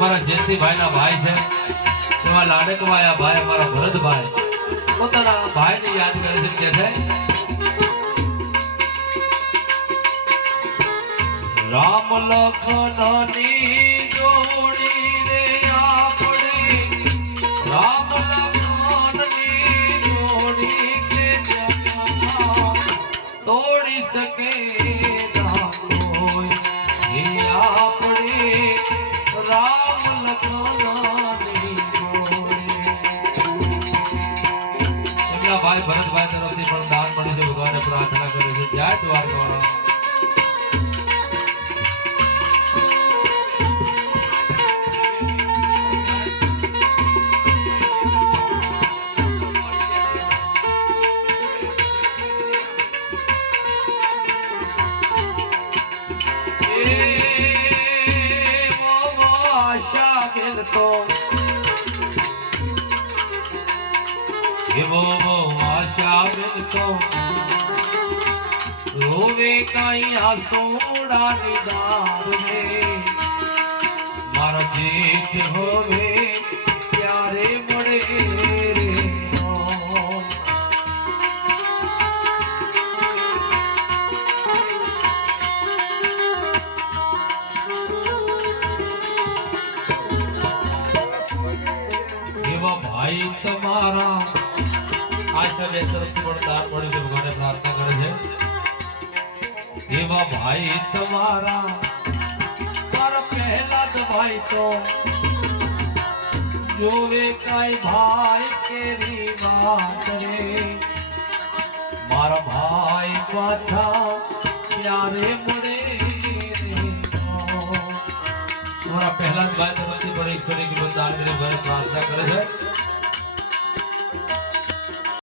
અમારા જયંતિભાઈ ના ભાઈ છે એવા લાડકવાયા ભાઈ અમારા ભરતભાઈ પોતાના ભાઈને યાદ કરે છે કે છે રામ લખનની જોડી રે આપણી રામ લખનની જોડી કે જગમાં તોડી શકે ના કોઈ એ આપણી રામ લખનની જોડી એમના ભાઈ ભરતભાઈ તરફથી પણ દાન મળ્યું છે ભગવાનને પ્રાર્થના કરે છે જય દ્વારકાવાળા तो वो आशा तो रोवे काई आसोड़ा निदार में मारा जेठ होवे प्यारे बड़े भाई तुम्हारा आशा ने तरफથી પણ દાન મળ્યું છે ભગવાનને પ્રાર્થના કરે છે એવા ભાઈ તમારા મારા પહેલા જ ભાઈ તો જોવે કાઈ ભાઈ કેરી વાત રે મારા ભાઈ પાછા ક્યારે મળે રે તમારા પહેલા જ ભાઈ તરફથી પણ ઈશ્વરની કૃપા દાન કરીને પ્રાર્થના કરે છે